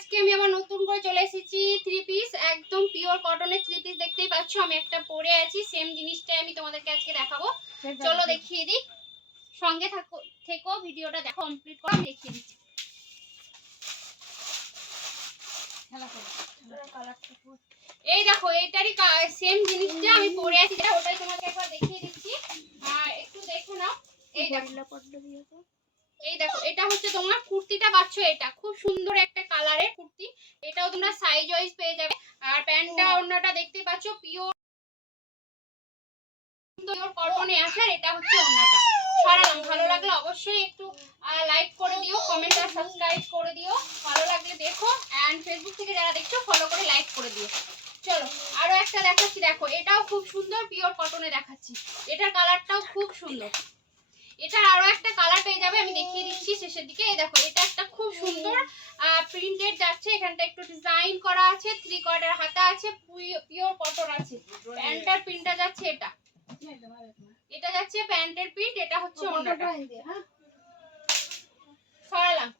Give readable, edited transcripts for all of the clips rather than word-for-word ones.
আজকে আমি আমার নতুন করে চলে এসেছি থ্রি পিস, একদম পিওর কটনের থ্রি পিস। দেখতেই পাচ্ছ আমি একটা পরে আছি, সেম জিনিসটাই আমি তোমাদেরকে আজকে দেখাবো। চলো দেখিয়ে দিই, সঙ্গে থেকো, ভিডিওটা দেখো কমপ্লিট করে আমি দেখিয়ে দিচ্ছি। এই দেখো এইটারই সেম জিনিসটা আমি পরে আছি, ওটাই তোমাকে একবার দেখিয়ে দিচ্ছি, একটু দেখো নাও। এই দেখো এটা হচ্ছে তোমার কুর্তিটা পাচ্ছ, এটা খুব সুন্দর একটা কালারের কুর্তি, এটাও তোমরা সাইজ ওয়াইজ পেয়ে যাবে। আর প্যান্টটা ওড়নাটা দেখতে পাচ্ছ পিওর কটনে আছে, আর এটা হচ্ছে ওড়নাটা। সরালাম, ভালো লাগলে অবশ্যই একটু লাইক করে দিও, কমেন্ট আর সাবস্ক্রাইব করে দিও, ভালো লাগলে দেখো, এন্ড ফেসবুক থেকে যারা দেখছো ফলো করে লাইক করে দিও। চলো আরো একটা দেখাচ্ছি, দেখো এটাও খুব সুন্দর পিওর কটনে দেখাচ্ছি, এটার কালারটাও খুব সুন্দর। এটার আরো একটা কালার পেয়ে যাবে, আমি দেখিয়ে দিচ্ছি শেষের দিকে। এই দেখো এটা একটা খুব সুন্দর প্রিন্টেড যাচ্ছে, এখানটা একটু ডিজাইন করা আছে, 3 কোয়ার্টার হাতা আছে, পিওর কটন আছে। প্যান্টের প্রিন্টটা যাচ্ছে এটা যাচ্ছে প্যান্টের প্রিন্ট, এটা হচ্ছে ওড়নাটা। সরালাম।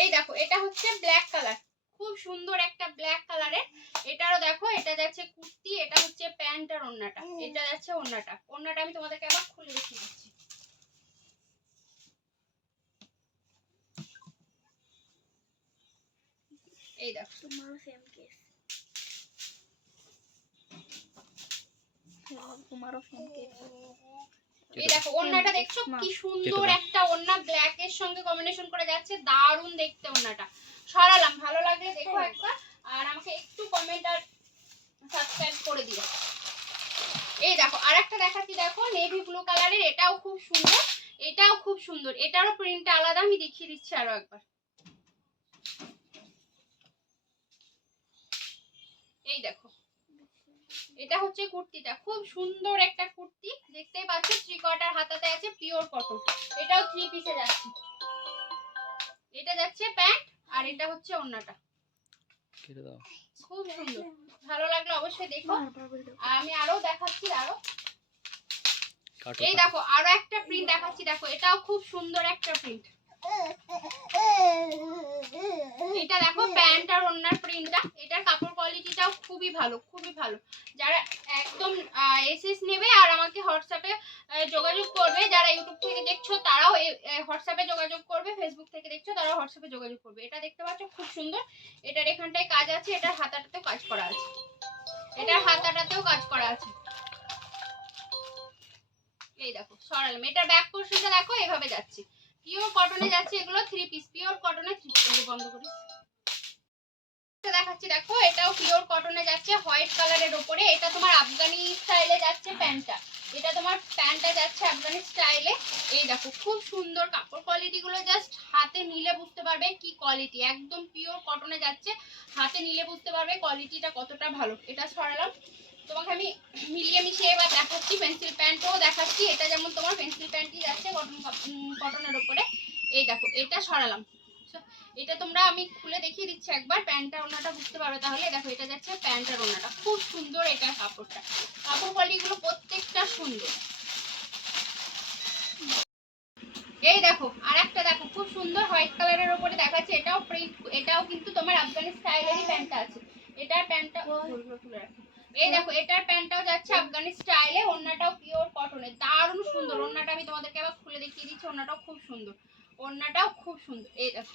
এই দেখো এটা হচ্ছে ব্ল্যাক কালার, খুব সুন্দর একটা ব্ল্যাক কালারের। এটারও দেখো এটা যাচ্ছে কুর্তি, এটা হচ্ছে প্যান্ট আর ওড়নাটা, এটা যাচ্ছে ওড়নাটা। ওড়নাটা আমি তোমাদেরকে আবার খুলে দেখিয়ে দিচ্ছি। এই দেখো তোমারও সেম কেস, তোমারও সেম কেস। এই দেখো ওড়নাটা দেখছো কি সুন্দর একটা ওড়না, ব্ল্যাক এর সঙ্গে কম্বিনেশন করে যাচ্ছে, দারুণ দেখতে ওড়নাটা। সরালাম, ভালো লাগলে দেখো একবার, আর আমাকে একটু কমেন্ট আর সাবস্ক্রাইব করে দিও। এই দেখো আরেকটা দেখাচ্ছি, দেখো নেভি ব্লু কালারের, এটাও খুব সুন্দর, এটাও খুব সুন্দর, এটারও প্রিন্টটা আলাদা, আমি দেখিয়ে দিচ্ছি আরো একবার। এই দেখো এটা হচ্ছে কুর্তিটা, খুব সুন্দর একটা কুর্তি, দেখতেই পাচ্ছ 3 কোয়ার্টার হাতাতে আছে, পিওর কটন, এটাও 3 পিসে যাচ্ছে। এটা যাচ্ছে প্যান্ট, আর এটা হচ্ছে ওড়নাটা। খুব সুন্দর, ভালো লাগলে অবশ্যই দেখো। আমি আরো দেখাচ্ছি, আরো এই দেখো আরো একটা প্রিন্ট দেখাচ্ছি, দেখো এটাও খুব সুন্দর একটা প্রিন্ট। এটা দেখো প্যান্ট আর ওড়নার প্রিন্টটা, এটার কাপড় কোয়ালিটিটাও খুবই ভালো, খুবই ভালো। যারা একদম এসএস নেবে আর আমাকে হোয়াটসঅ্যাপে যোগাযোগ করবে, যারা ইউটিউব থেকে দেখছো তারাও হোয়াটসঅ্যাপে যোগাযোগ করবে, ফেসবুক থেকে দেখছো তারাও হোয়াটসঅ্যাপে যোগাযোগ করবে। এটা দেখতে পাচ্ছ খুব সুন্দর, এটার এখানটায় কাজ আছে, এটার হাতাটাতেও কাজ করা আছে, এটার হাতাটাতেও কাজ করা আছে। এই দেখো সরালাম, এটার ব্যাক পোরশনটা দেখো এভাবে যাচ্ছে, পিওর কটনে যাচ্ছে, এগুলো 3 পিস পিওর কটনে। 3 পিস বন্ধ করি, দেখাচ্ছি দেখো এটাও পিওর কটনে যাচ্ছে, হোয়াইট কালারের উপরে, এটা তোমার আফগানি স্টাইলে যাচ্ছে প্যান্টটা, এটা তোমার প্যান্টটা যাচ্ছে আফগানি স্টাইলে। এই দেখো খুব সুন্দর কাপড় কোয়ালিটি গুলো, জাস্ট হাতে নিলে বুঝতে পারবে কি কোয়ালিটি, একদম পিওর কটনে যাচ্ছে, হাতে নিলে বুঝতে পারবে কোয়ালিটিটা কতটা ভালো। এটা সরালাম, তোমাকে আমি মিলিয়ে মিশিয়ে এবার দেখাচ্ছি, পেন্সিল প্যান্টও দেখাচ্ছি, এটা যেমন তোমার পেন্সিল প্যান্টই যাচ্ছে কটনের উপরে। এই দেখো এটা সরালাম, এটা তোমরা আমি খুলে দেখিয়ে দিচ্ছি একবার, প্যান্টটা ওড়নাটা বুঝতে পারবে তাহলে। দেখো এটা যাচ্ছে প্যান্ট আর ওড়নাটা, খুব সুন্দর, এটা কাপড়টা, কাপড় কোয়ালিটি গুলো প্রত্যেকটা সুন্দর। এই দেখো আরেকটা দেখো খুব সুন্দর হোয়াইট কালারের উপরে দেখাচ্ছে, এটাও প্রিন্ট, এটাও কিন্তু তোমার আফগানি স্টাইলেরই প্যান্টটা আছে, এটার প্যান্টটা খুলে রাখো। এই দেখো এটার প্যান্টটাও যাচ্ছে আফগানি স্টাইলে, ওড়নাটাও পিওর কটনের, দারুণ সুন্দর। ওড়নাটা আমি তোমাদেরকে আবার খুলে দেখিয়ে দিচ্ছি, ওড়নাটাও খুব সুন্দর, ওড়নাটাও খুব সুন্দর। এই দেখো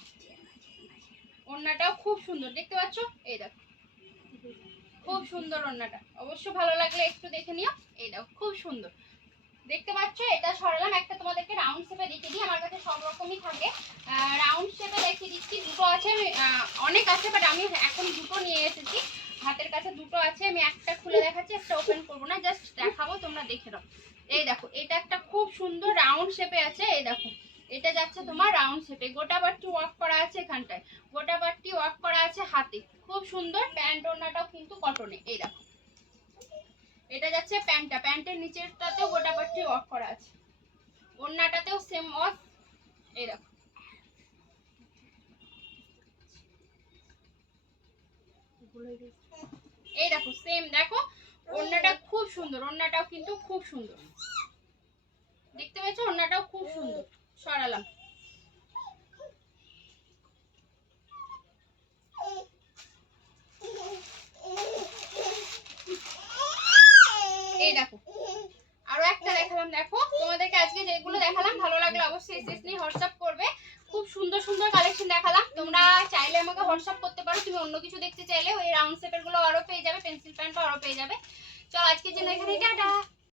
ওড়নাটাও খুব সুন্দর, দেখতে পাচ্ছ, এই দেখো খুব সুন্দর ওড়নাটা, অবশ্য ভালো লাগলে একটু দেখে নিও। এই দেখো খুব সুন্দর, দেখতে পাচ্ছ। এটা সরালাম, একটা তোমাদেরকে রাউন্ড শেপে দেখিয়ে দিই, আমার কাছে সব রকমই থাকে, রাউন্ড শেপে দেখিয়ে দিচ্ছি। দুটো আছে, অনেক আছে, বাট আমি এখন দুটো নিয়ে এসেছি, হাতের কাছে দুটো আছে, আমি একটা খুলে দেখাচ্ছি, একটা ওপেন করবো না, জাস্ট দেখাবো, তোমরা দেখে নাও। এই দেখো এটা একটা খুব সুন্দর রাউন্ড শেপে আছে, এই দেখো এটা যাচ্ছে তোমার রাউন্ড শেপে, গোটা বাট্টি ওয়ার্ক করা আছে, এখানটায় গোটা বাট্টি ওয়ার্ক করা আছে হাতে, খুব সুন্দর। প্যান্ট ওড়নাটাও কিন্তু কটনে। এই দেখো এটা যাচ্ছে প্যান্টটা, প্যান্টের নিচেরটাতেও গোটা পাট্টি ওয়ার্ক করা আছে, ওড়নাটাতেও সেম ওয়ার্ক। এই দেখো এই দেখো সেম, দেখো ওড়নাটা খুব সুন্দর, ওড়নাটাও কিন্তু খুব সুন্দর, দেখতে পাচ্ছ ওড়নাটাও খুব সুন্দর। সরালাম, এই দেখো আরো একটা দেখালাম। দেখো তোমাদেরকে আজকে যেগুলো দেখালাম ভালো লাগলে অবশ্যই শেষ নিয়ে হোয়াটসঅ্যাপ করবে। খুব সুন্দর সুন্দর কালেকশন দেখালাম, তোমরা চাইলে আমাকে হোয়াটসঅ্যাপ করতে পারো। তুমি অন্য কিছু দেখতে চাইলে ওই রাউন্ড শেপের গুলো আরো পেয়ে যাবে, পেন্সিল প্যান্টও আরো পেয়ে যাবে। চলো আজকের জন্য এখানেই টাটা।